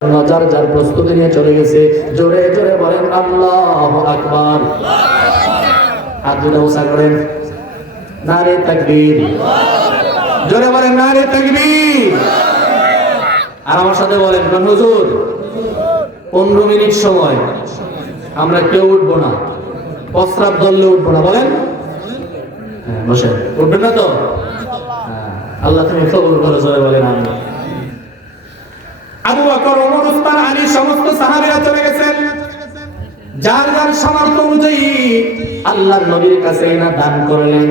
যার যার প্রস্তুতি নিয়ে চলে গেছে, জোরে জোরে বলেন আল্লাহু আকবার। হাত দুটো উঁচা করেন, নারে তাকবীর। জোরে বলেন নারে তাকবীর। আর আমার সাথে বলেন হুজুর 15 মিনিট সময় আমরা কেউ উঠবো না, প্রস্রাব ধরলে উঠবো না। বলেন হ্যাঁ, বসেন। উঠবেন না তো? আল্লাহ তুমি কবুল করো। জোরে বলেন আমিন। আবু বকর, ওমর, উসমান, আলী সমস্ত সাহাবীরা চলে গেছেন। যার যার সামর্থ্য অনুযায়ী আল্লাহর নবীর কাছে না দান করলেন।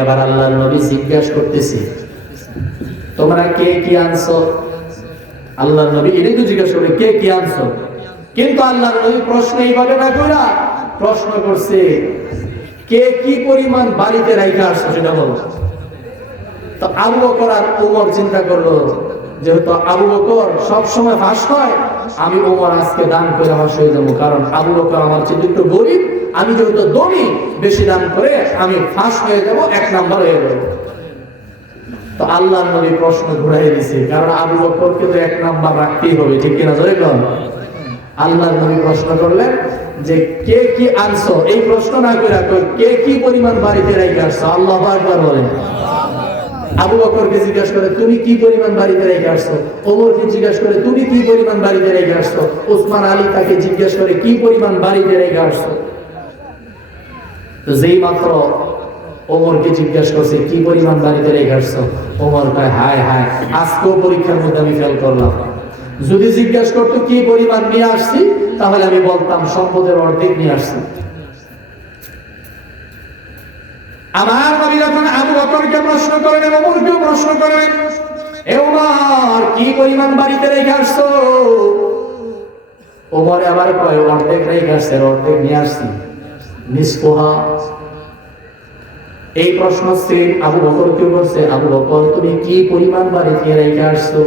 এবার আল্লাহর নবী জিজ্ঞাসা করতেছে, তোমরা কে কি আনছো? আল্লাহর নবী এটাই তো জিজ্ঞাসা করে, কে কি আনছো? কিন্তু আল্লাহর নবী প্রশ্ন এইভাবে না কইরা প্রশ্ন করছে, কে কি পরিমাণ বাড়িতে রাইখা আসছো সেটা বলো। তো আবু বকর আর ওমর চিন্তা করলো, যেহেতু আবু বকর সবসময় ফাঁস হয়, আমি ওমর আজকে দান করে ফাঁস হয়ে যাবো, কারণ আবু বকর আমার চেয়ে একটু গরিব, আমি যেহেতু ধনী বেশি দান করে আমি ফাঁস হয়ে যাব, 1 নাম্বার হয়ে যাব। তো আল্লাহর নবী প্রশ্ন ঘুরাই দিয়েছে, কারণ আবু বকরকে তো 1 নাম্বার রাখতেই হবে, ঠিক কিনা? জোরে বল। আল্লাহর নবী প্রশ্ন করলেন যে কে কি আনছো, এই প্রশ্ন না করে কে কি পরিমাণ বাড়িতে রেখে আসছো? আল্লাহু আকবার বলেন। আবু বকরকে জিজ্ঞাসা করে তুমি কি পরিমাণ বাড়িতে রেখে আসছো? ওমরকে জিজ্ঞাসা করে তুমি কি পরিমাণ বাড়িতে রেখে আসছো? উসমান, আলী তাকে জিজ্ঞাসা করে কি পরিমাণ বাড়িতে রেখে আসছো? তো যেই মাত্র ওমরকে জিজ্ঞাসা করছে কি পরিমাণ বাড়িতে রেখে আসছো, ওমর কয় হায় হায়, আজকেও পরীক্ষার মধ্যে আমি ফেল করলাম। যদি জিজ্ঞাসা করতো কি পরিমাণ নিয়ে আসছি, তাহলে আমি বলতাম সম্পদের অর্ধেক নিয়ে আসছি। আমার নবী যখন আবু বকরকে প্রশ্ন করেন, ওমরকেও প্রশ্ন করেন, এ ওমর কি পরিমাণ বাড়িতে রেখে আসছো? ওমর আবার কয় অর্ধেক রেখে আসছে, অর্ধেক নিয়ে আসছি, নিষ্পোহা। এই প্রশ্ন সেম আবু বকরকেও করছে, আবু বকর তুমি কি পরিমাণ বাড়িতে রেখে আসছো?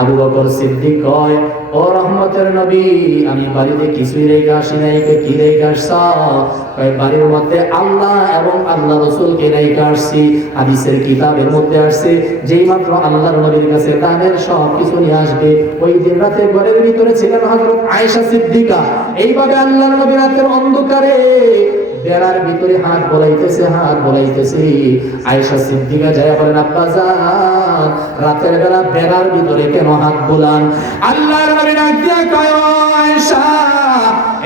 আবু বকর সিদ্দিক কয়, ও রহমতের নবী, আমি বাড়িতে কিছুই রেখে আসি নাই। কি রেখে আসছো? কয় বাড়ির মধ্যে আল্লাহ এবং আল্লাহ রাসূলকে রেখে আসছি। হাদিসের কিতাবের মধ্যে আসছে, যেই মাত্র আল্লাহর নবীর কাছে তাদের সব কিছু নিয়ে আসবে, ওই দিন রাতে ঘরের ভিতরে ছিলেন হযরত আয়েশা সিদ্দিকা। এইভাবে আল্লাহর নবী রাতের অন্ধকারে বেড়ার ভিতরে হাত বলাইতেছে। আয়েশা সিদ্দিকা যায় বলেন, আব্বা জান, রাতের বেলা বেড়ার ভিতরে কেন হাত বোলান? আল্লাহর নবী ডাক দিয়ে কয়, আয়েশা,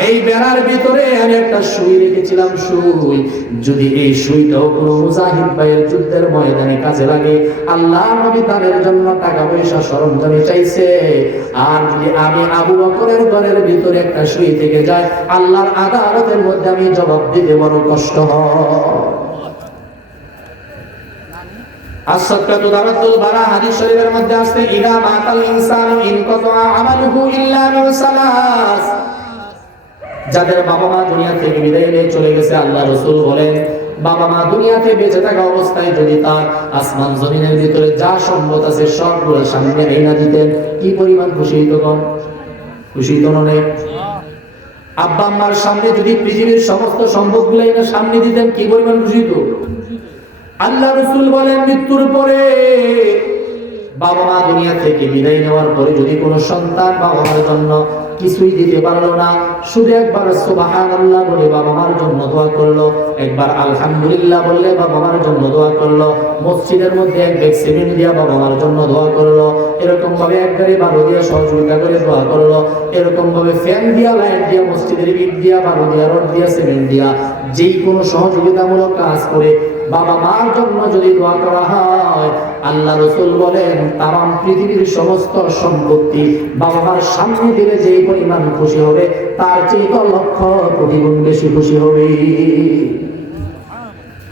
এই বেড়ার ভিতরে আমি একটা সুই রেখেছিলাম, সুই। যদি এই সুইটাও কোনো মুজাহিদ ভাইয়ের যুদ্ধের ময়দানে কাজে লাগে, আল্লাহর নবী তাদের জন্য টাকা পয়সা সরঞ্জাম চাইছে। আর যদি আমি আবু বকরের ঘরের ভিতরে একটা সুই থেকে যায়, আল্লাহর আদালতের মধ্যে আমি জবাব দিতে বড় কষ্ট হয়। আসসাকাতু দারাতুল বারা হাদিস শরীফের মধ্যে আছে, ইদা মাতাল ইনসানু ইনকাতা আমালুহু ইল্লা মিন সালাস। যাদের বাবা মা দুনিয়া থেকে বিদায় নিয়ে চলে গেছে, আল্লাহ রাসূল বলেন, বাবা মা দুনিয়াতে বেঁচে থাকা অবস্থায় যদি তার আসমান জমিনের ভিতরে যা সম্পদ আছে সবগুলো সামনে এনে দিতেন, কি পরিমাণ খুশি হইতো? খুশি তো নয়? আব্বা আম্মার সামনে যদি পৃথিবীর সমস্ত সম্পদগুলো এনে সামনে দিতেন, কি পরিমাণ খুশি হইতো? আল্লাহ রাসূল বলেন, মৃত্যুর পরে বাবা মা দুনিয়া থেকে বিদায় নেওয়ার পরে যদি কোনো সন্তান বাবা মার জন্য কিছুই দিতে পারলো না, শুধু একবার সুবহানাল্লাহ বলে বাবা মার জন্য দোয়া করলো, একবার আলহামদুলিল্লাহ বললে বাবা মার জন্য দোয়া করলো, মসজিদের মধ্যে এক ব্যাগ সিমেন্ট দিয়া বাবা মার জন্য দোয়া করলো, এরকম ভাবে এক গাড়ি বালু দিয়ে সহযোগিতা করে দোয়া করলো, এরকম ভাবে ফ্যান দিয়া, লাইট দিয়া, মসজিদের ইট দিয়া, বালু দিয়া, রড দিয়া, সিমেন্ট দিয়া, যেই কোনো সহযোগিতামূলক কাজ করে বাবা মার জন্য যদি দোয়া করা হয়, আল্লাহ রাসূল বলেন তামাম পৃথিবীর সমস্ত সম্পত্তি বাবা মার সামনে দিলে যেই পরিমাণ খুশি হবে, তার চেয়ে 1,00,000 কোটি গুণ বেশি খুশি হবে।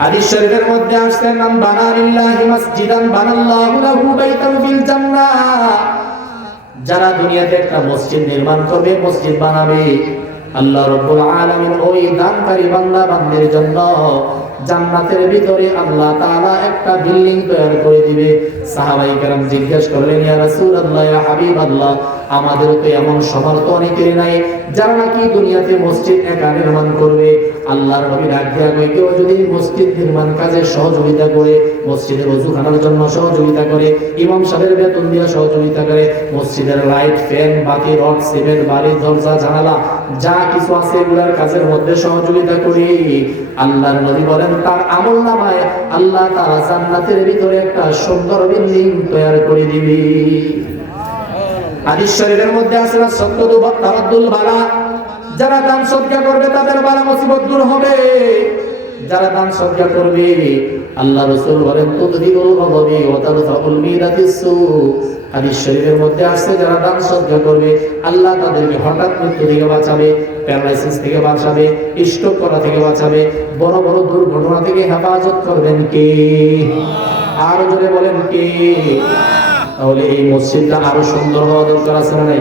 হাদিস শরীফের মধ্যে আসছে, মান বানা লিল্লাহি মাসজিদান বানাল্লাহু লাহু বাইতান ফিল জান্নাহ। যারা দুনিয়াতে একটা মসজিদ নির্মাণ করবে, মসজিদ বানাবে, আল্লাহ রাব্বুল আলামিন ওই দানকারী বান্দা বান্দির জন্য জান্নাতের ভিতরে আল্লাহ তাআলা একটা বিল্ডিং তৈরি করে দিবে। সাহাবায়ে কেরাম জিজ্ঞেস করলেন, ইয়া রাসূলুল্লাহ, ইয়া হাবিবাল্লাহ, আমাদের তো এমন সামর্থ্য অনেকের নাই যারা নাকি দুনিয়াতে মসজিদ একা নির্মাণ করবে। আল্লাহর নবী ডাক দিয়া কই, কেউ যদি মসজিদ নির্মাণ কাজে সহযোগিতা করে, মসজিদের ওযুখানার জন্য সহযোগিতা করে, ইমাম সাহেবের বেতন দিয়ে সহযোগিতা করে, মসজিদের লাইট, ফ্যান, বাতি, রড, সিমেন্ট, বাড়ি, দরজা, জানালা যা কিছু আছে এগুলার কাজের মধ্যে সহযোগিতা করি, আল্লাহর নবী বলেন তার আমলনামায় আল্লাহ তাআলা জান্নাতের ভিতরে একটা সুন্দর বিল্ডিং তৈরি করে দিবে। হাদিস শরীফের মধ্যে আছে না, সত্তু তারাদ্দুল বালা, যারা দান সদকা করবে তাদের বালা মুসিবত দূর হবে। যারা দান সদকা করবে, আল্লাহ রাসূল বলেন তুদহিরুল গাদাবি ওয়া তারফাউল মিরাতিসু। হাদিস শরীফের মধ্যে আছে যারা দান সদকা করবে আল্লাহ তাদেরকে হঠাৎ মৃত্যু থেকে বাঁচাবে, প্যারালাইসিস থেকে বাঁচাবে, স্ট্রোক করা থেকে বাঁচাবে, বড় বড় দুর্ঘটনা থেকে হেফাজত করবেন কে? আর জোরে বলেন কে? তাহলে এই মসজিদটা আরো সুন্দর হওয়া দরকার আছে না নাই?